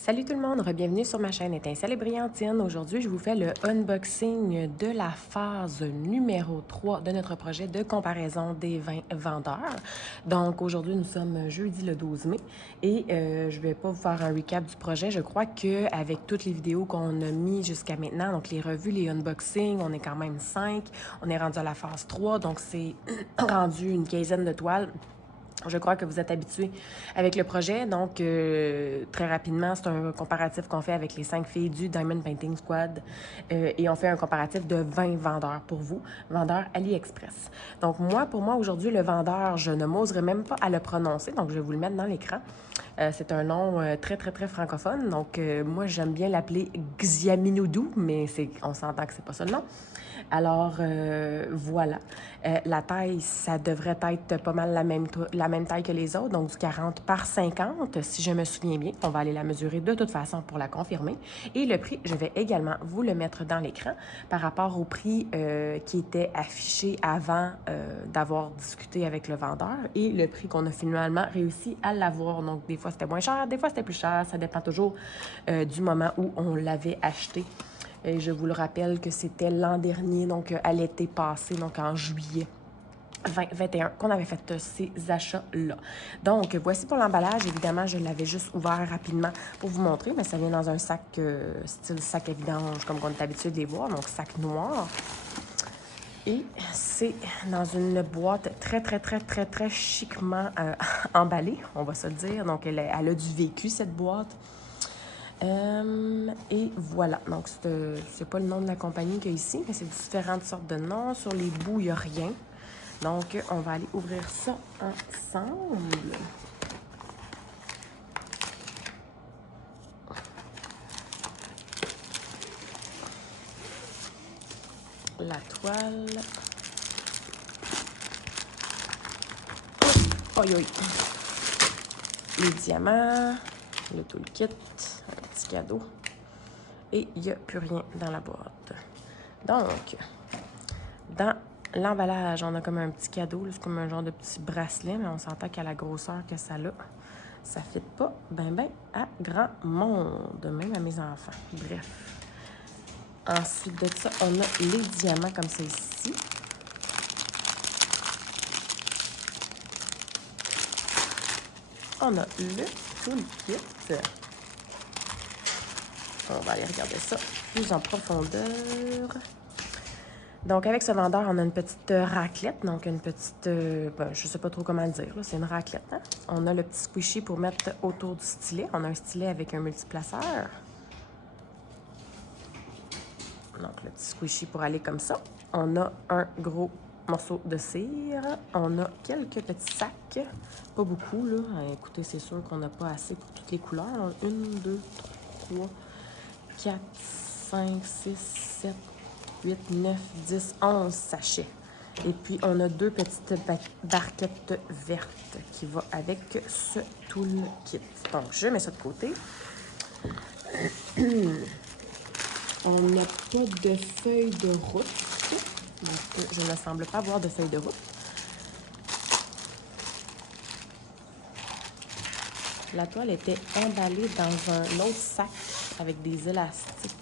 Salut tout le monde, bienvenue sur ma chaîne Étincelle et Brillantine. Aujourd'hui, je vous fais le unboxing de la phase numéro 3 de notre projet de comparaison des vins vendeurs. Donc aujourd'hui, nous sommes jeudi le 12 mai et je vais pas vous faire un recap du projet. Je crois qu'avec toutes les vidéos qu'on a mis jusqu'à maintenant, donc les revues, les unboxings, on est quand même 5. On est rendu à la phase 3, donc c'est rendu une quinzaine de toiles. Je crois que vous êtes habitués avec le projet. Donc, très rapidement, c'est un comparatif qu'on fait avec les 5 filles du Diamond Painting Squad. Et on fait un comparatif de 20 vendeurs pour vous, vendeurs AliExpress. Donc, pour moi, aujourd'hui, le vendeur, je ne m'oserais même pas à le prononcer. Donc, je vais vous le mettre dans l'écran. C'est un nom très, très, très francophone. Donc, moi, j'aime bien l'appeler Xiaminoudou, mais on s'entend que c'est pas ça le nom. Alors, voilà. La taille, ça devrait être pas mal la même taille que les autres, donc du 40 par 50, si je me souviens bien. On va aller la mesurer de toute façon pour la confirmer. Et le prix, je vais également vous le mettre dans l'écran par rapport au prix qui était affiché avant d'avoir discuté avec le vendeur et le prix qu'on a finalement réussi à l'avoir. Donc, des fois, c'était moins cher, des fois, c'était plus cher. Ça dépend toujours du moment où on l'avait acheté. Et je vous le rappelle que c'était l'an dernier, donc à l'été passé, donc en juillet 2021, qu'on avait fait ces achats-là. Donc, voici pour l'emballage. Évidemment, je l'avais juste ouvert rapidement pour vous montrer, mais ça vient dans un sac style sac à vidange, comme on est habitué de les voir, donc sac noir. Et c'est dans une boîte très, très, très, très, très chiquement emballée, on va se le dire. Donc, elle a du vécu, cette boîte. Et voilà, donc c'est pas le nom de la compagnie qu'il y a ici, mais c'est différentes sortes de noms. Sur les bouts, il n'y a rien. Donc, on va aller ouvrir ça ensemble. La toile. Aïe, aïe. Les diamants, le toolkit, un petit cadeau. Et il n'y a plus rien dans la boîte. Donc, dans l'emballage, on a comme un petit cadeau. C'est comme un genre de petit bracelet, mais on s'entend qu'à la grosseur que ça a, ça ne fit pas ben à grand monde, même à mes enfants. Bref. Ensuite de ça, on a les diamants comme ça ici. On a le toolkit. On va aller regarder ça plus en profondeur. Donc, avec ce vendeur, on a une petite raclette. Donc, une petite... je ne sais pas trop comment le dire. C'est une raclette. Hein? On a le petit squishy pour mettre autour du stylet. On a un stylet avec un multiplaceur. Donc, le petit squishy pour aller comme ça. On a un gros morceau de cire. On a quelques petits sacs. Pas beaucoup, là. Écoutez, c'est sûr qu'on n'a pas assez pour toutes les couleurs. Alors, 1, 2, 3, 4, 5, 6, 7, 8, 9, 10, 11 sachets. Et puis, on a 2 petites barquettes vertes qui vont avec ce toolkit. Donc, je mets ça de côté. On n'a pas de feuille de route. Donc, je ne semble pas avoir de feuille de route. La toile était emballée dans un autre sac avec des élastiques.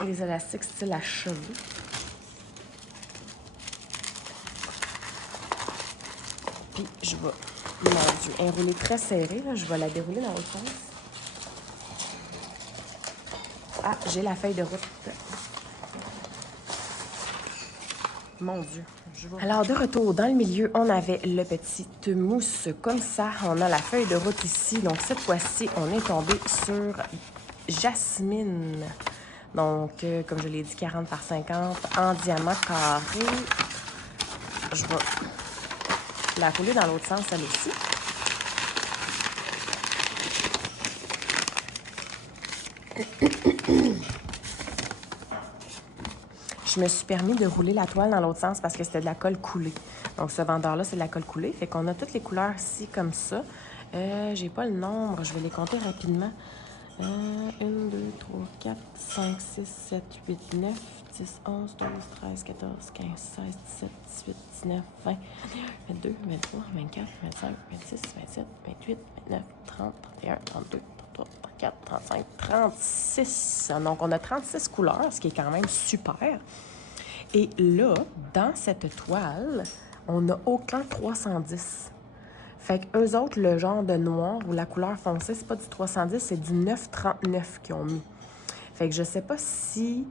Des élastiques style à cheveux. Puis, je vais, mon Dieu, enrouler très serré. Là. Je vais la dérouler dans l'autre sens. Ah, j'ai la feuille de route. Mon Dieu. Alors, de retour dans le milieu, on avait le petit mousse comme ça. On a la feuille de route ici. Donc, cette fois-ci, on est tombé sur Jasmine. Donc, comme je l'ai dit, 40 par 50 en diamant carré. Je vais la rouler dans l'autre sens, celle aussi. Je me suis permis de rouler la toile dans l'autre sens parce que c'était de la colle coulée. Donc, ce vendeur-là, c'est de la colle coulée. Fait qu'on a toutes les couleurs ici comme ça. J'ai pas le nombre. Je vais les compter rapidement. 1, 2, 3, 4, 5, 6, 7, 8, 9, 10, 11, 12, 13, 14, 15, 16, 17, 18, 19, 20, 22, 23, 24, 25, 26, 27, 28, 29, 30, 31, 32, 33, 34, 35, 36. Donc, on a 36 couleurs, ce qui est quand même super. Et là, dans cette toile, on n'a aucun 310. Fait que eux autres, le genre de noir ou la couleur foncée, c'est pas du 310, c'est du 939 qu'ils ont mis. Fait que je sais pas si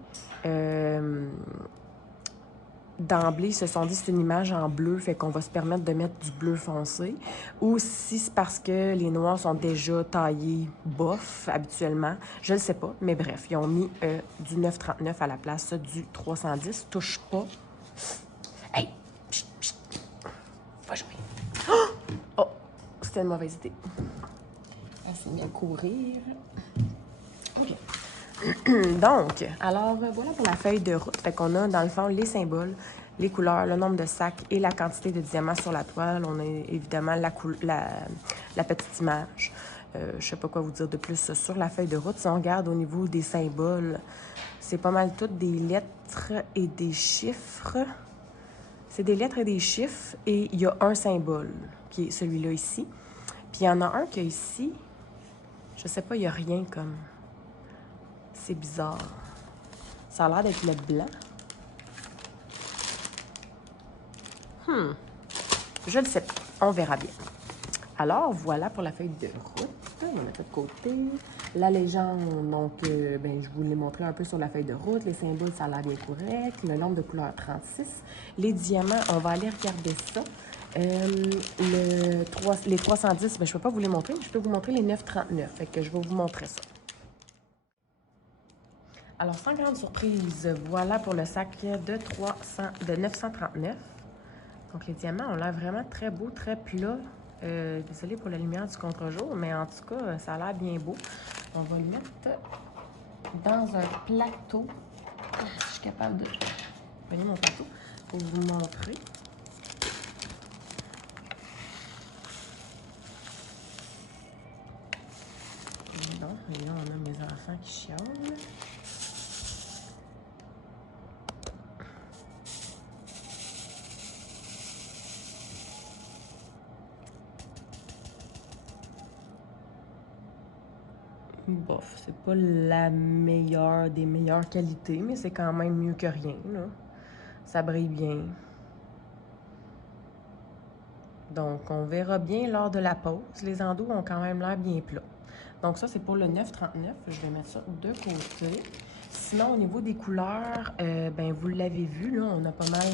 d'emblée, ils se sont dit c'est une image en bleu, fait qu'on va se permettre de mettre du bleu foncé, ou si c'est parce que les noirs sont déjà taillés bof habituellement, je ne sais pas, mais bref, ils ont mis du 939 à la place du 310. Touche pas. Hey! Pchit, pchit. Va jouer. Oh! C'était une mauvaise idée. Elle s'est mise à courir. OK. Donc, alors voilà pour la feuille de route. Fait qu'on a dans le fond les symboles, les couleurs, le nombre de sacs et la quantité de diamants sur la toile. On a évidemment la petite image. Je sais pas quoi vous dire de plus sur la feuille de route. Si on regarde au niveau des symboles, c'est pas mal toutes des lettres et des chiffres. C'est des lettres et des chiffres et il y a un symbole qui est celui-là ici. Puis il y en a un qui est ici. Je sais pas, il y a rien comme... C'est bizarre. Ça a l'air d'être le blanc. Je ne sais pas. On verra bien. Alors, voilà pour la feuille de route. On va mettre ça de côté. La légende, donc, je vous l'ai montré un peu sur la feuille de route. Les symboles, ça a l'air bien correct. Le nombre de couleurs, 36. Les diamants, on va aller regarder ça. Les 310, je ne peux pas vous les montrer, mais je peux vous montrer les 939. Fait que je vais vous montrer ça. Alors, sans grande surprise, voilà pour le sac de 939. Donc, les diamants ont l'air vraiment très beaux, très plats. Désolée pour la lumière du contre-jour, mais en tout cas, ça a l'air bien beau. On va le mettre dans un plateau. Si je suis capable de venir mon plateau pour vous montrer. Bon, et là, on a mes enfants qui chiolent. Bof, c'est pas la meilleure des meilleures qualités, mais c'est quand même mieux que rien, là. Ça brille bien. Donc, on verra bien lors de la pause. Les endos ont quand même l'air bien plats. Donc, ça, c'est pour le 939. Je vais mettre ça de côté. Sinon, au niveau des couleurs, vous l'avez vu, là, on a pas mal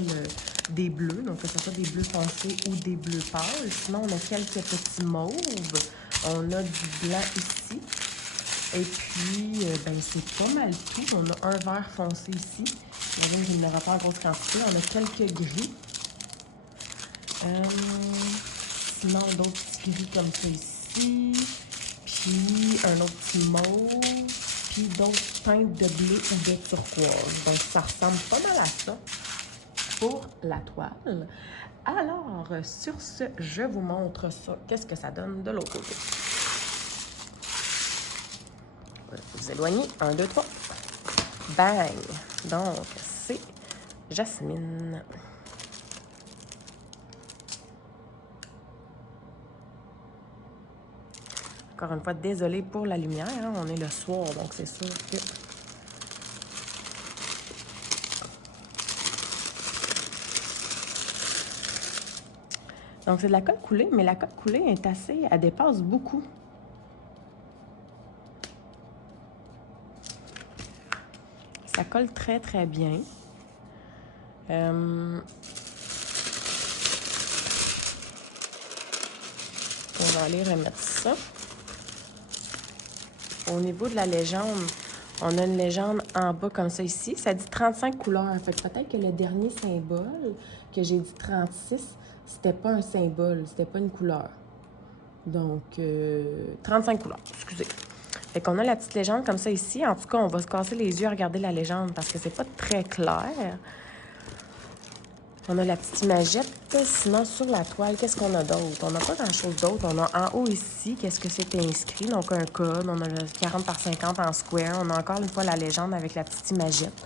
des bleus. Donc, que ce soit des bleus foncés ou des bleus pâles. Sinon, on a quelques petits mauves. On a du blanc ici. Et puis, c'est pas mal tout. On a un vert foncé ici. Là, je ne l'aurai pas en grosse quantité. On a quelques gris. Sinon, d'autres petits gris comme ça ici. Puis, un autre petit mauve. Puis, d'autres teintes de bleu ou de turquoise. Donc, ça ressemble pas mal à ça pour la toile. Alors, sur ce, je vous montre ça. Qu'est-ce que ça donne de l'autre côté? Vous éloignez. 1, 2, 3. Bang! Donc, c'est Jasmine. Encore une fois, désolée pour la lumière. Hein? On est le soir, donc c'est sûr que... Donc, c'est de la colle coulée, mais la colle coulée est assez... Elle dépasse beaucoup. Ça colle très, très bien. On va aller remettre ça. Au niveau de la légende, on a une légende en bas comme ça ici. Ça dit 35 couleurs. Fait que peut-être que le dernier symbole, que j'ai dit 36, c'était pas un symbole, c'était pas une couleur. Donc, 35 couleurs, excusez. Fait qu'on a la petite légende comme ça ici. En tout cas, on va se casser les yeux à regarder la légende parce que c'est pas très clair. On a la petite imagette. Sinon, sur la toile, qu'est-ce qu'on a d'autre? On n'a pas grand-chose d'autre. On a en haut ici, qu'est-ce que c'est inscrit? Donc, un code. On a le 40 par 50 en square. On a encore une fois la légende avec la petite imagette.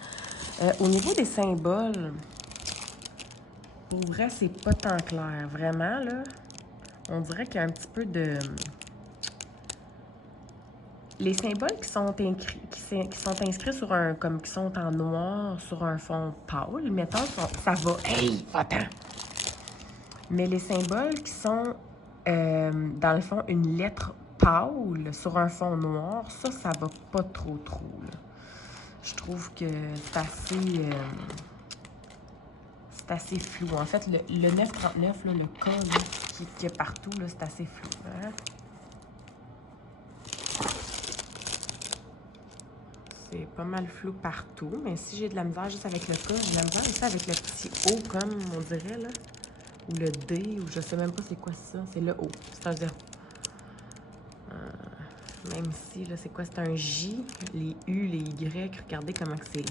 Au niveau des symboles, Pour vrai, c'est pas tant clair. Vraiment, là, on dirait qu'il y a un petit peu de... Les symboles qui sont, qui sont inscrits sur un... comme qui sont en noir sur un fond pâle, mettons, ça va... Hey, attends! Mais les symboles qui sont, dans le fond, une lettre pâle sur un fond noir, ça va pas trop, là. Je trouve que c'est assez flou. En fait, le 939, là, le cas là, qui est partout, c'est assez flou. Hein? C'est pas mal flou partout, mais si j'ai de la misère juste avec le cas, j'ai de la misère aussi avec le petit O, comme on dirait, là. Ou le D, ou je sais même pas c'est quoi ça. C'est le O, c'est un 0. Même si, là, c'est quoi? C'est un J, les U, les Y, regardez comment c'est.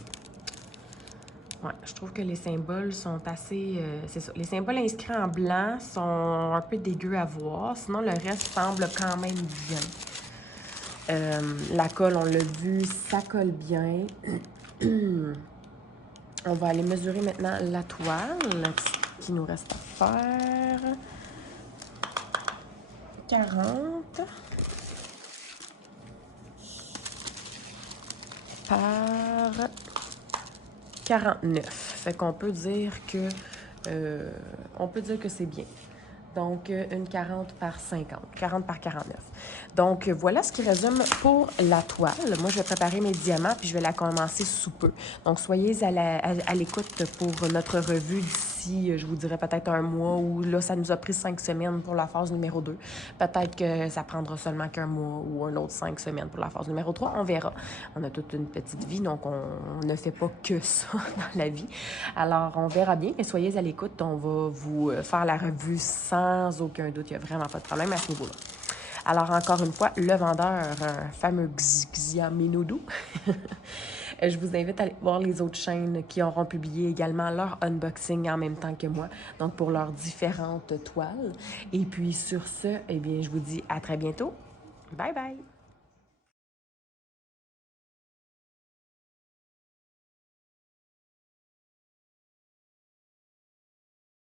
Ouais, je trouve que les symboles sont assez... c'est ça. Les symboles inscrits en blanc sont un peu dégueux à voir. Sinon, le reste semble quand même bien. La colle, on l'a vu, ça colle bien. On va aller mesurer maintenant la toile qui nous reste à faire. 40 par 49. Fait qu'on peut dire que c'est bien. Donc, une 40 par 50, 40 par 49. Donc, voilà ce qui résume pour la toile. Moi, je vais préparer mes diamants, puis je vais la commencer sous peu. Donc, soyez à l'écoute pour notre revue d'ici, je vous dirais peut-être un mois, ou là, ça nous a pris 5 semaines pour la phase numéro 2. Peut-être que ça prendra seulement qu'un mois ou un autre 5 semaines pour la phase numéro 3. On verra. On a toute une petite vie, donc on ne fait pas que ça dans la vie. Alors, on verra bien, mais soyez à l'écoute. On va vous faire la revue sans aucun doute. Il n'y a vraiment pas de problème à ce niveau-là. Alors, encore une fois, le vendeur, un fameux Xiaminodou. Je vous invite à aller voir les autres chaînes qui auront publié également leur unboxing en même temps que moi, donc pour leurs différentes toiles. Et puis, sur ce, eh bien, je vous dis à très bientôt. Bye bye!